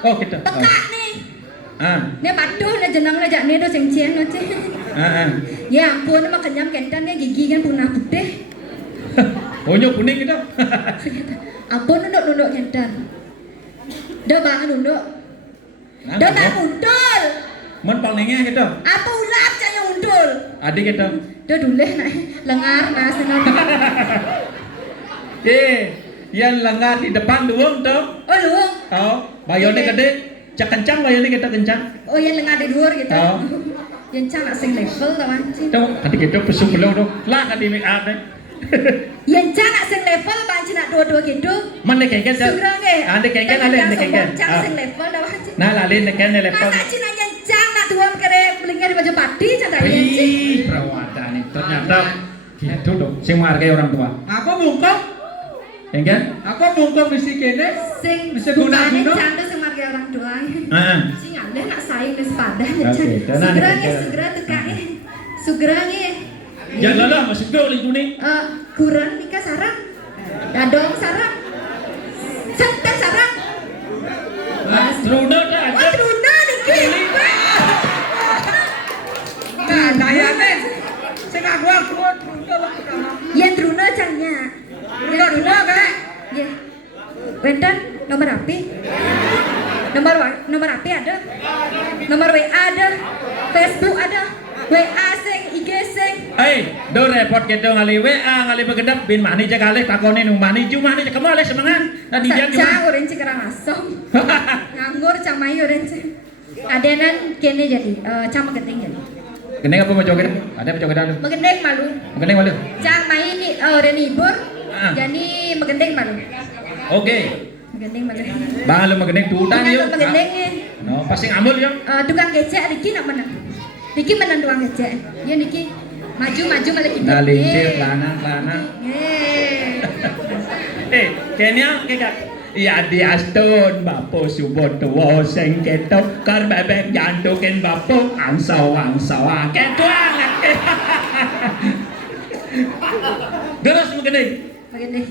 Oh kita. Tekak nih. Ah. Nih baduh nih jenang nih jak nih do ceng-ceng no ceng. Ya ampun mah kenyam kentan nih gigi kan punah putih. Oh nyok kuning gitu. Ampun nunduk kentan. Dah bangun nunduk. Dah tak muntul. Mun panglingnya gitu. Apa ulap cak yang muntul? Adik gitu. Dah duleh nak lengar nas senang. Yang lengar di depan luang tuh. Oh luang. Oh, bayonnya gede. Cak kencang bayonnya kita kencang. Oh yang lengar di luar gitu. Oh. Yang cak nak sing level tau anjing. Tuh, adik gitu pesuk belum tuh. Lah kan di make up deh. Yang cak nak sing level banci nak dua-dua gitu. Mana kengken tuh? Sugra ke? Ande kengken ada ande kengken. Cak sing level tau anjing. Nah, lalin kengken level. Masa cina yang cak nak dua kere belingnya di baju padi cak tak anjing. Ih, perawatan nih. Ternyata gitu dong. Sing menghargai orang tua. Aku bungkuk. Kengken? Aku bungkuk mesti kene. Sing Bisa gunane guna-guna. cak sing marga orang tua. Heeh. Sing ada nak saing wis padan ya Oke, cak. tenan, Sugra tenan. sugra tekake. Sugra nge. Jangan lah, masih dong lingkungan nih. Kurang nikah sarang. Dadong sarang. Senteng sarang. Truna dah ada. Oh truna niki. Nah, dayane. Sing aku truna lah. Yang truna caknya. Truna kak. Ya. Wenten nomor HP. Nomor HP ada. Nomor WA ada. Facebook ada. WA sing, IG sing. Do repot gitu ngali WA ngali begedap bin mani cek alih takoni nu mani cuma ni cek kemana semangat. Tadi dia Cak orang cek kerang asom. Nganggur cak mayu orang cek. Adenan kene jadi cak megendeng jadi. Gendeng apa mau joget? Ada mau joget dulu. Megendeng malu. Gendeng malu. Cak main ni orang libur. Jadi megendeng malu. Oke. Megendeng malu. Bang lu megendeng tutang yuk. Megendengnya. No, pasti ngambil yuk. Tukang gecek Riki nak menang. Riki menang tukang gecek. Ya Riki maju malah kita. Ngalincir lana. Kenya kekak. Ya di astun bapo subon tuwo sing ketok kar bebek jantukin bapo angsaw ketuang. Terus megendeng. Megendeng.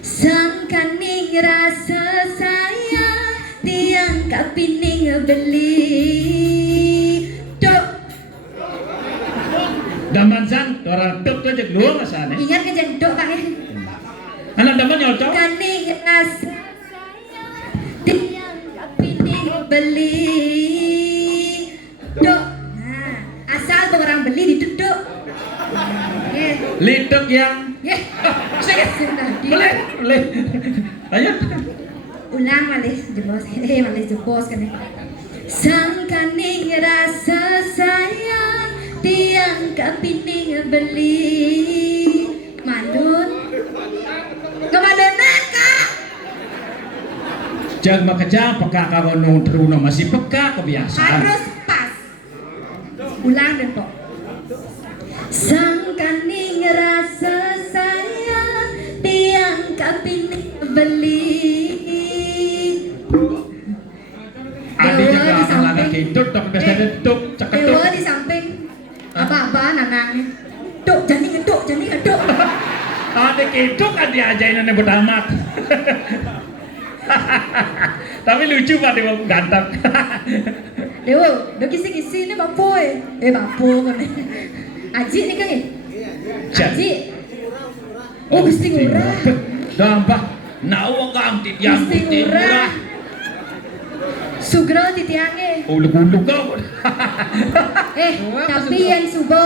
Sangkaning rasa sayang tiang kapining beli. Dok. Daman sang orang tuk tu cek luang asane. Ingat ke jendok Kak ya. Anak daman nyocok. Kaning rasa tiang kapining beli. Dok. Nah, asal orang beli diduduk. Yeah. Lituk yang Yeah. boleh. Lanjut. Ulang malih jebos. Malih jebos kan. Sangkaning rasa sayang tiang kapining beli. Madun. Kemalunan Kak. Jag makajang peka kagonong truno masih peka kebiasaan. Harus pas. Ulang dan kok. Sangkaning rasa sayang tiang kapining beli. Adiknya ke anak lagi kintut tok biasanya tuk ceketut. Dewa di samping apa-apa nanangnya. Tuk jadi ngeduk. Adik kintut kan diajain ane betamat. Tapi lucu pak dia ganteng. Dewa, do kisi-kisi ni bapoy. Bapo kan. Aji ni kan? Aji. Oh, Gusti Ngurah. Dampah. Nawang kang titiang Gusti Ngurah. Sugro titiange. Uluk-uluk kau. Tapi yang subo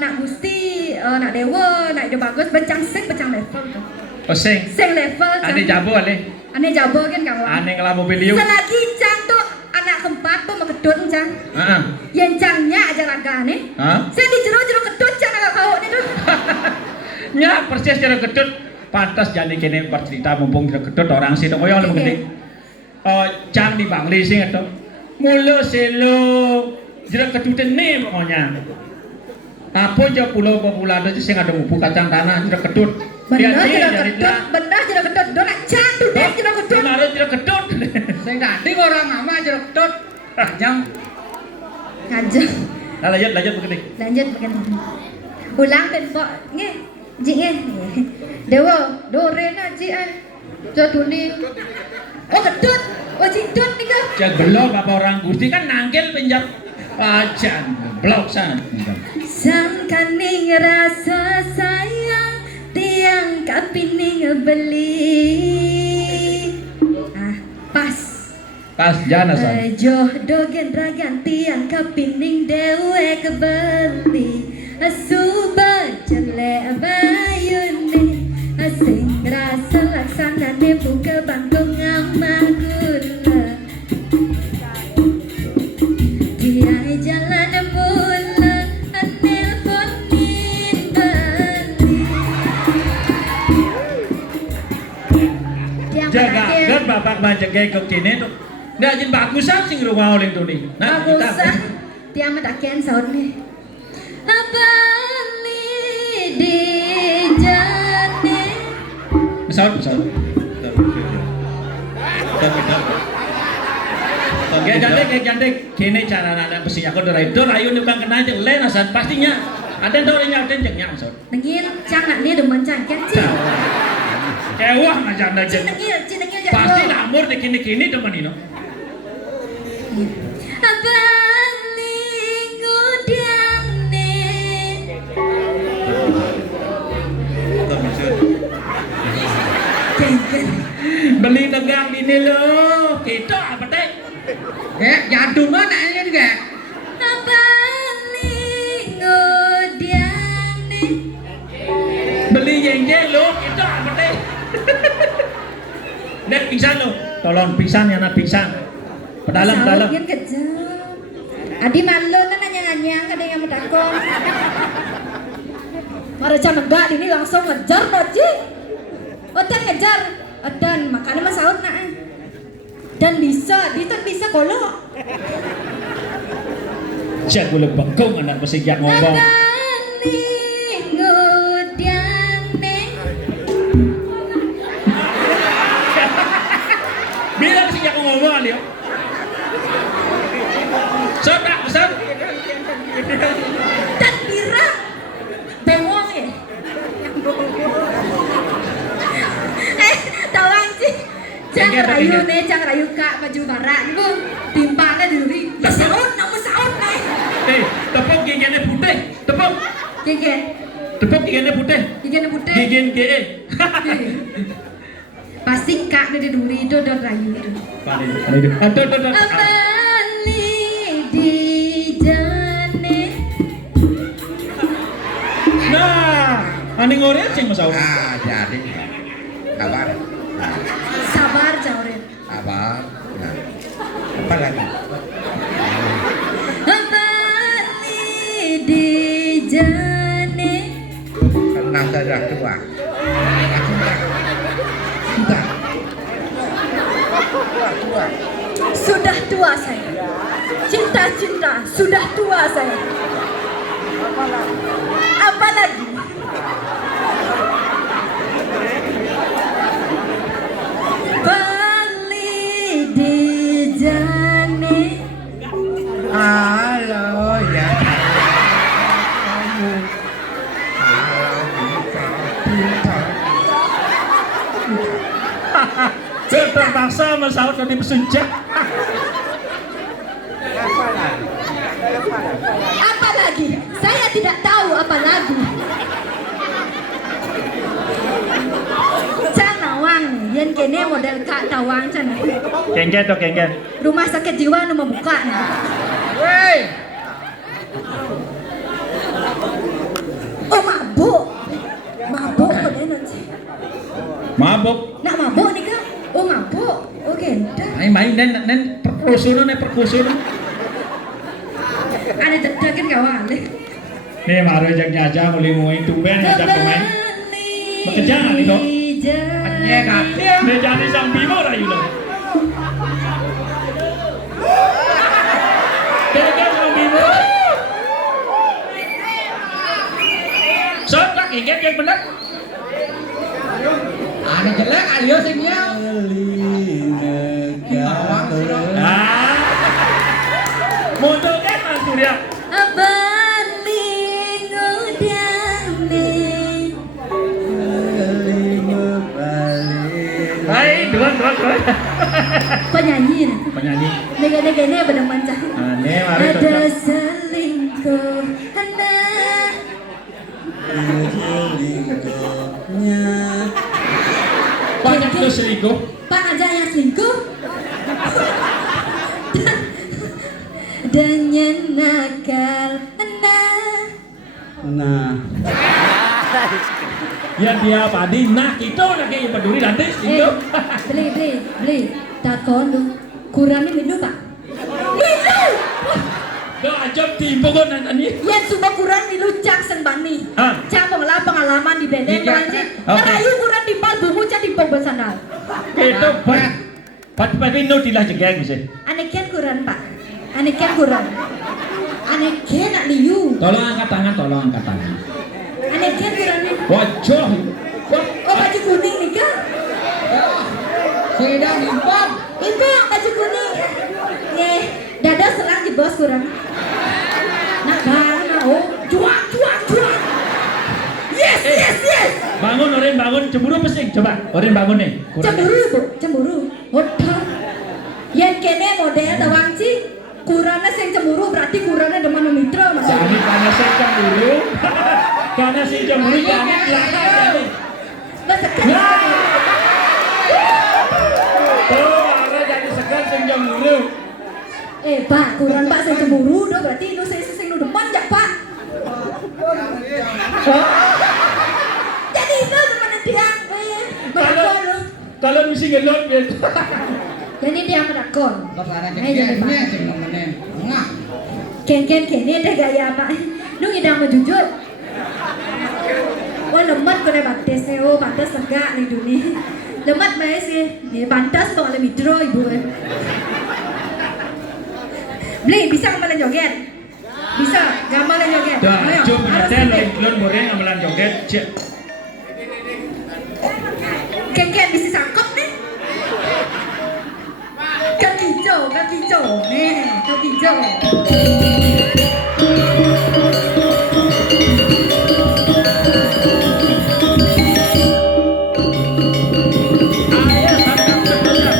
nak Gusti, nak Dewa, nak ide bagus bencang level tu. Oh sing. Sing level. Ane jabo ale. Ane jabo kan kawan. Ane ngelah mobil liuk. Selagi cang tu anak keempat tu makedut cang. Yang cangnya aja ragane. Saya di jero kedut cang agak kau ni tu. Nya persis jero kedut. Pantas jadi kene bercerita mumpung jero kedut orang sih dong. Oh yang lebih gede. Cang di Bangli sing itu. Mula selo jero kedut ni pokoknya. Apa je pulau popular tu sing ada mupu kacang tanah jero kedut. Benar jero kedut. Do nak cang tu dek jero kedut. Kemarin jero kedut. Sing tadi orang mama jeruk tut. Panjang. Kajang. Nah, lanjut begini. Lanjut begini. Ulang ben kok nge. Ji nge. Dewa, do rena ji ai. Jo tuni. Oh kedut. Oh cidot nih kan. Jak belok apa orang Gusti kan nangkil pinjam ajan blok sana. Sangkaning rasa sayang tiang kapining beli. Pas jana san. Jodoh gendragan tiang kapining dewe kebeli. Asuba jelek bayune. Sing rasa laksana buka bangkong amagula. Dia jalan mula nelponin balik. Jaga kan bapak banyak kayak kini tuh. Nggak jadi bagusan sing rumah oleh tuh nih. Nah kita. Dia mendakian saud nih. Apa nih di jane? Saud. Kayak jantek kini cara nada besi aku dari itu rayu nih bang kena aja lain asal pastinya ada yang tahu yang ada yang maksud. Nengin jangan nih demen cangket sih. Kewah macam ada Cing nengil pasti namur di kini teman ini. Apa ngudang nih? Beli tegang ini loh, kita apa teh? Jadul mana ini juga? Apa ngudang nih? Beli jengkel loh, kita apa teh? Nek pingsan loh, tolong pingsan ya nak pingsan. Pedalam. Yang kejam. Adi malu kan nanya-nanya ada yang medakon. Maraja megak ini langsung ngejar doji. Odan ngejar, odan makanya mas saud nak. Dan bisa kolok. Cek boleh bengkong anak pesigak ngomong. Bilang pesigak ngomong alio. Sot. Dan birang. Bengong ya. Tawang sih. Jangan rayu kak baju barat bu. Timpangnya duri. Ya saud, nama saud nih. Tepuk giginya putih. Tepuk. Gigi. Tepuk giginya putih. Giginya putih. Gigin GE. Pasti kak di duri itu dan rayu itu. Aduh. Abali di jane. Nah, ani ngorek sing Mas Aur. Jadi kabar. Sabar jaurin. Kabar. Nah. Apa lagi? Abali di jane. Karena sudah tua. Sudah tua saya. Cinta sudah tua saya. Apalagi? Bali di jane. Halo ya. Kamu. Terpaksa Mas Aur tadi pesunjak. Apa lagi? Saya tidak tahu apa lagi. Canawang, yang kene model Kak Tawang sana. Kengket. Rumah sakit jiwa nu membuka nih. Woi. Oh mabuk kode nanti. Mabuk. Nak mabuk nih kak? Oh mabuk. Oh genda. Main nen perkusuran. Ada jadakin kawan deh. Nih maru aja mulai tumben ajak pemain. Bekerja nih dong. Iya kak. Nih jadi sang bimo rayu loh. Kira sang bimo. Sot tak ingat yang benar. Ada jelek ayo singnya. Mundur kan mantu dia. Abali ngudang nih. Hai, dua. Penyanyi nah. Penyanyi. Nege-nege bener mancah. Aneh, mari Ada cocok. selingkuh anak. Banyak tuh selingkuh. Pak aja yang selingkuh. Dan yang nakal anak. Nah, Ya dia padi, nah itu lagi yang peduli nanti itu. Beli. Takon lu. Kurangnya minum pak. Minum. Gak ajab timbul kan nanti. Yang sudah kurang dilucak sen bani. Ah. Cak pengalaman di bedeng Iya. aja. Oke. Ngerayu kurang di bal bungu cak di pong bersandal. Itu pat no dilah jegeng bisa. Anekian kurang pak. Anekian kurang. Anekian nak liu. Tolong angkat tangan. Anekian kurangnya. Wajah. Oh baju kuning nih kan? sudah impor. Itu baju kuning. Nih, dada serang di bos kurang. Nak bang, oh, cuak. Yes. Bangun Oren bangun cemburu pasti coba Oren bangun nih. Cemburu bu, cemburu. Hotel. Yang kene model tawang sih. Kurangnya sing cemburu berarti kurangnya demen mitra mas. Jadi karena saya cemburu, karena saya cemburu jadi belakang. Mas sekat. Tuh karena jadi segan saya cemburu. Pak, kurang pak saya cemburu dah berarti itu saya sing nu demen jak pak. Jadi itu teman dia. Kalau mesti ngelot biar. Jadi dia merakon. Kepada Ayo jadi pak. ceknya sing nemenin. Nah, Ken ini ada gaya apa? Lu ngidang mau jujur. Wah lemat kau batas oh batas tegak nih dunia. Lemat mana sih? Nih pantas bang ada mitro ibu. Beli bisa amalan joget? Bisa, amalan joget. Dah, Ayo, cuma harus ada joget. lon boreng amalan joget. Cek. Ken bisa sangkap nih. Kaki hijau, nih kaki hijau. Ayah tangkap betul.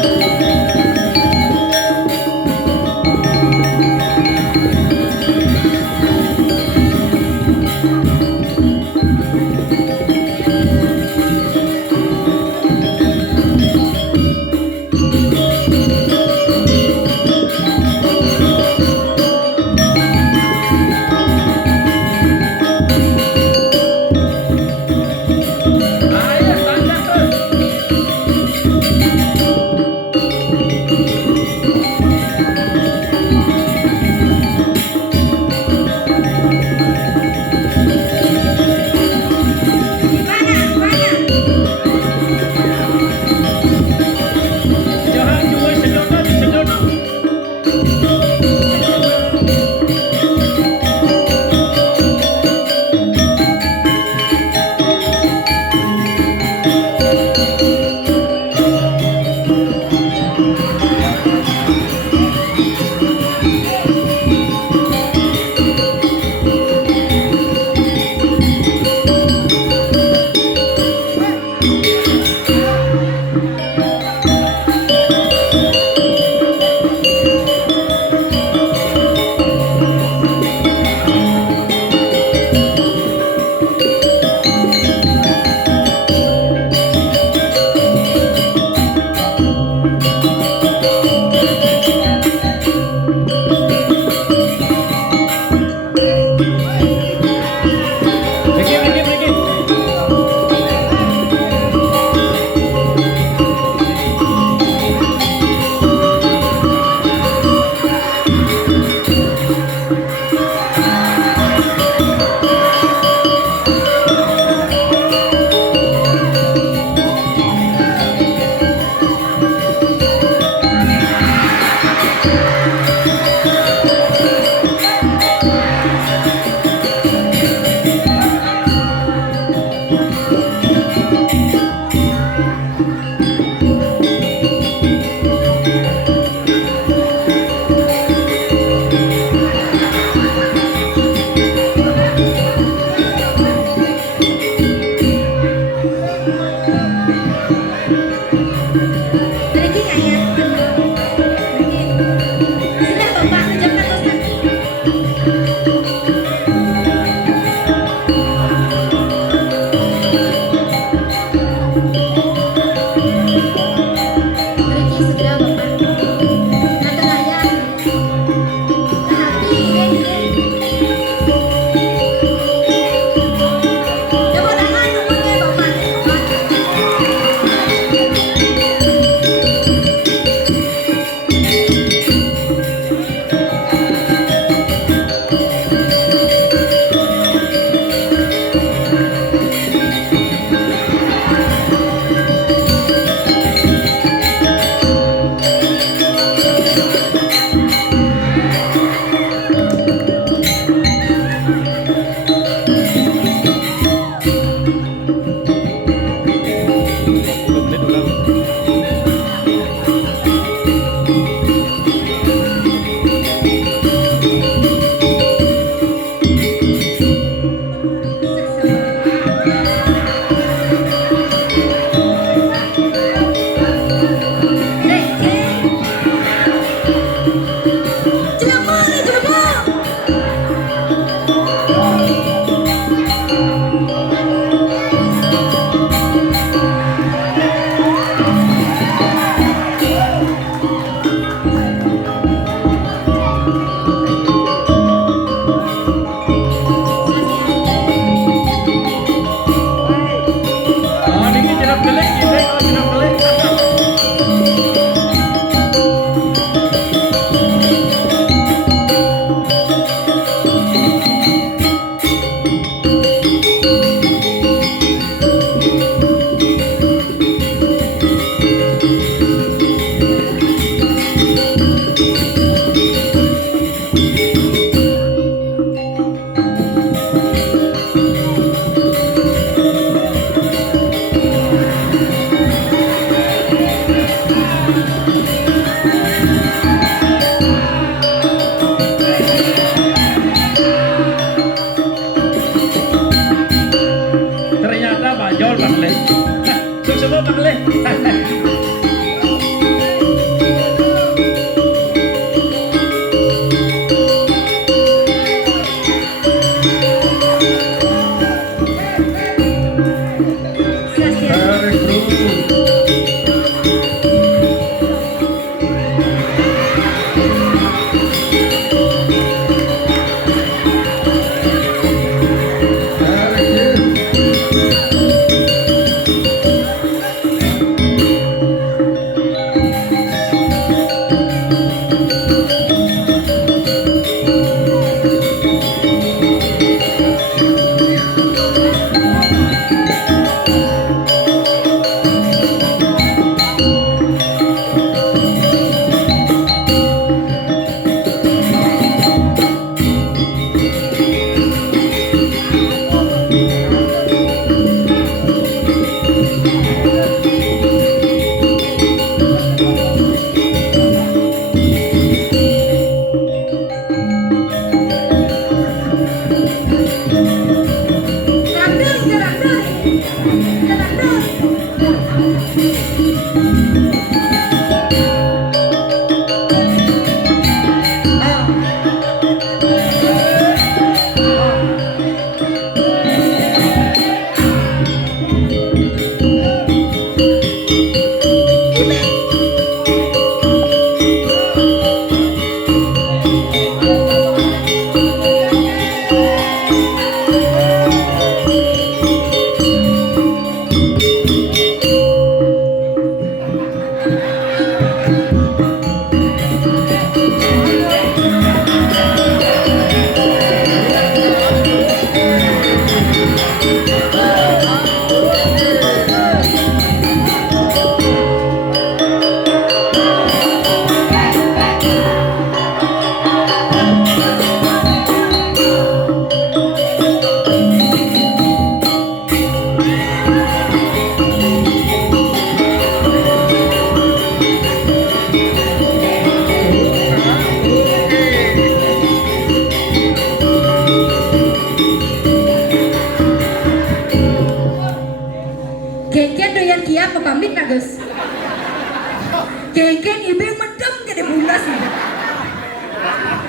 Geng-geng ibu mendem jadi bulas nih.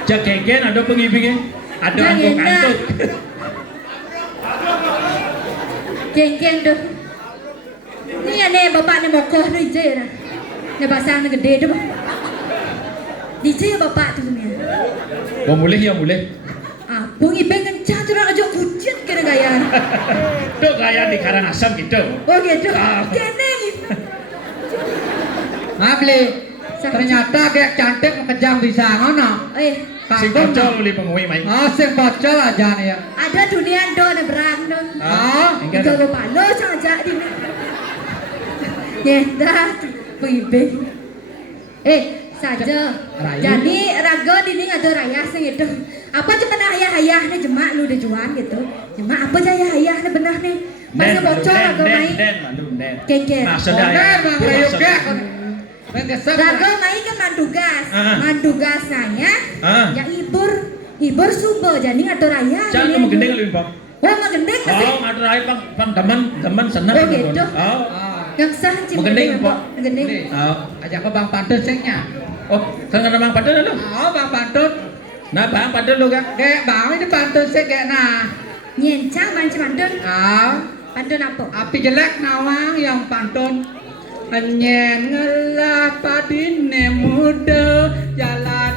Cak geng ada pengibingnya, ada antuk-antuk. Geng-geng tuh. Ini aneh bapak nih mokoh nih je ya. Nih pasang nih gede tuh. DJ bapak tuh nih. Oh boleh ya boleh. Ah, bung ibeng kencang tuh aja kucing kena gaya. Tuh gaya di Karangasem gitu. Oh gitu. Ah. Keneng. Beli, ternyata kayak cantik kejam bisa ngono. Sing bocor beli pengui mai. Oh, sing bocor aja nih ya. Ada dunia do ada berang do. Oh, Ikaw lo palo saja di. Ya dah, pengibeng. saja. Raya. Jadi raga dini ada raya sing itu. Apa aja pernah ayah nih jemak lu udah juan gitu. Jemak apa aja ayah nih benar nih. Masa bocor raga main. Den. Kengken. Maksudnya Oke, ya. Bang Rayu ke. Mengesep. Raga main kan mandugas. Ah. Mandugas nanya. Ah. Ya ibur subuh jadi ada raya. Jangan dini. kamu gendeng lu, Bang. Oh mau gendeng pasti. Oh, ngatur aja Bang teman senang. Oh, gitu. Oh. Yang sah cim Mau gendeng, Pak? Gendeng. Oh. Ajak ke Bang Pantun singnya. Oh, kan Bang Padel lu. Oh, Bang Pantun. Nah, Bang Padel lu kan. Kayak Bang ini Pantun sing kayak nah. Nyencang mancing pantun. Ah, Pantun apa? api jelek nawang yang pantun. Nyen ngelah padine muda jalan